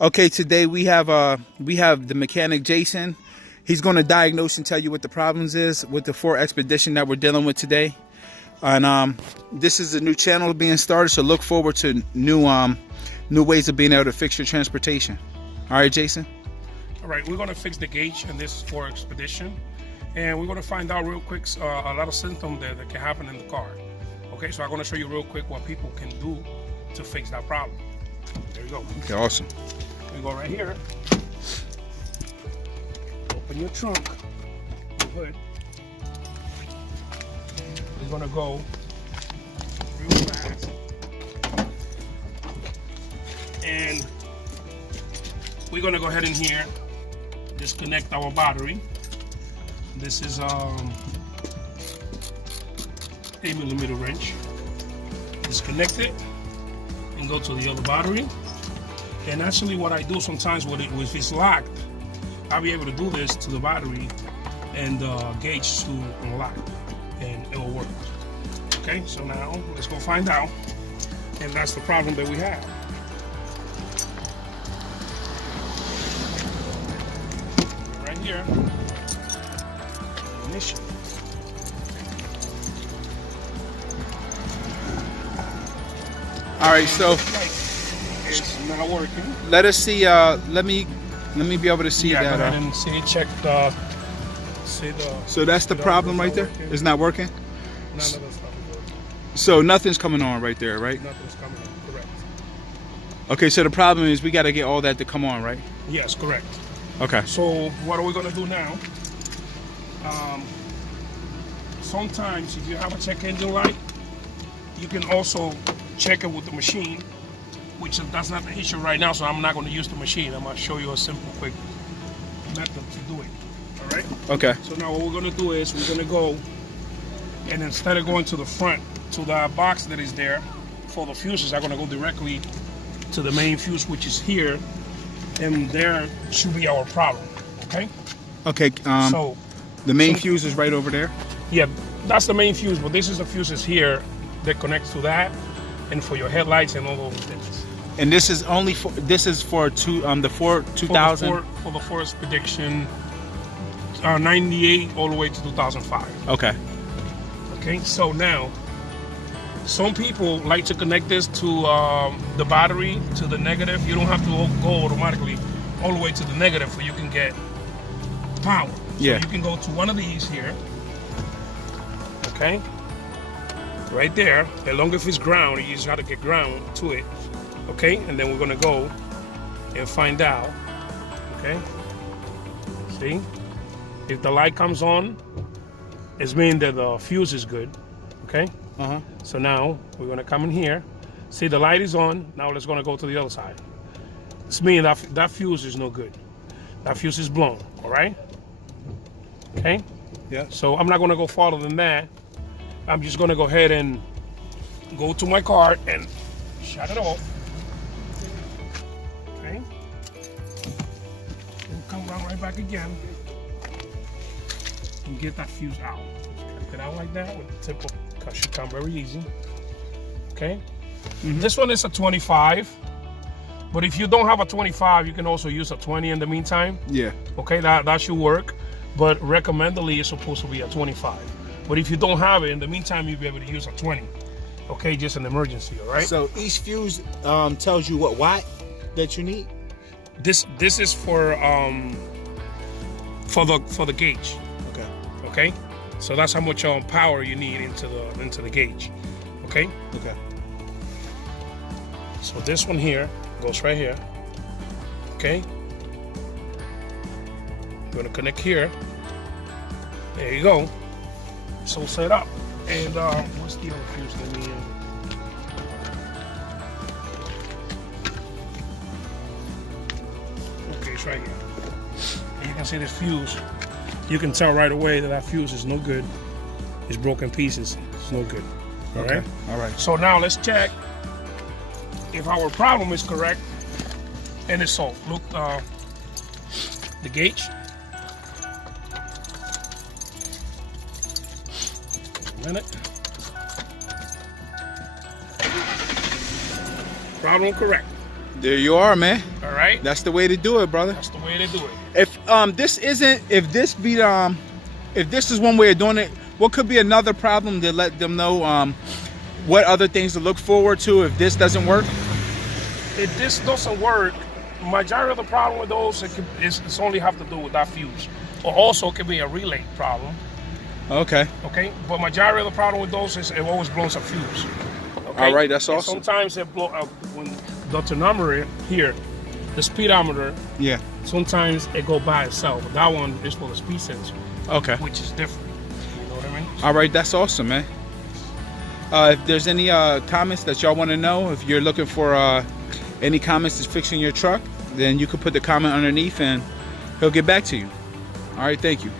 Okay, today we have the mechanic Jason. He's going to diagnose and tell you what the problems is with the Ford Expedition that we're dealing with today. And this is a new channel being started, so look forward to new ways of being able to fix your transportation. All right, Jason. All right, we're going to fix the gauge in this Ford Expedition, and we're going to find out real quick a lot of symptoms that can happen in the car. Okay, so I'm going to show you real quick what people can do to fix that problem. There you go. Okay, awesome. We go right here. Open your trunk, your hood. We're gonna go real fast, and we're gonna go ahead in here, disconnect our battery. This is 8mm wrench. Disconnect it and go to the other battery. And actually what I do sometimes if it's locked, I'll be able to do this to the battery and the gauge to unlock, and it will work. Okay, so now let's go find out. And that's the problem that we have. Right here, ignition. All right, so It's not working. let us see. Let me be able to see Yeah, that. go ahead and see, check the. So that's the problem right there. It's not working. None of the stuff is working. So nothing's coming on right there, right? Nothing's coming on. Correct. Okay, so the problem is we got to get all that to come on, right? Yes, correct. Okay. So what are we gonna do now? Sometimes if you have a check engine light, you can also check it with the machine, which that's not the issue right now, so I'm not gonna use the machine. I'm gonna show you a simple, quick method to do it, all right? Okay. So now what we're gonna do is we're gonna go, and instead of going to the front, to the box that is there for the fuses, I'm gonna go directly to the main fuse, which is here, and there should be our problem, okay? Okay. So the main fuse is right over there. yeah, that's the main fuse, but this is the fuses here that connects to that, and for your headlights and all those things. And this is only for the Ford 2000. For the Ford Expedition, 98 all the way to 2005. Okay. Okay, so now some people like to connect this to the battery to the negative. You don't have to go automatically all the way to the negative, so you can get power. Yeah. So you can go to one of these here. Okay. Right there. As long as it's ground, you just got to get ground to it. Okay, and then we're gonna go and find out. Okay. See, if the light comes on, it's mean that the fuse is good. Okay. So now we're gonna come in here. See, the light is on. Now let's gonna go to the other side. It's mean that fuse is no good. That fuse is blown. All right. Okay. Yeah. So I'm not gonna go farther than that. I'm just gonna go ahead and go to my car and shut it off. Okay. We'll come around right back again and get that fuse out. Cut it out like that with the tip of, cut should come very easy. Okay. This one is a 25, but if you don't have a 25, you can also use a 20 in the meantime. Yeah. Okay, that should work, but recommendedly it's supposed to be a 25. But if you don't have it, in the meantime, you'll be able to use a 20. Okay, just an emergency, all right? So each fuse tells you what watt that you need. This is for the gauge. Okay. Okay, so that's how much power you need into the gauge. Okay. Okay. So this one here goes right here. Okay. I'm gonna connect here. There you go. So set up. And what's the other fuse that we okay, it's right here. And you can see this fuse. You can tell right away that fuse is no good. It's broken pieces. It's no good. All right. All right. So now let's check if our problem is correct and it's solved. Look, the gauge. A minute. Problem correct. There you are, man. All right. right? That's the way to do it, brother. That's the way to do it. If this is one way of doing it, what could be another problem to let them know what other things to look forward to if this doesn't work? If this doesn't work, majority of the problem with those it's only have to do with that fuse, or also it could be a relay problem. Okay. Okay, but majority of the problem with those is it always blows a fuse. Okay? All right, that's And awesome. sometimes it blow when the thermometer here, the speedometer. Yeah. Sometimes it go by itself. That one is for the speed sensor. Okay. Which is different. You know what I mean? All right, that's awesome, man. If there's any comments that y'all want to know, if you're looking for any comments to fixing your truck, then you could put the comment underneath and he'll get back to you. All right, thank you.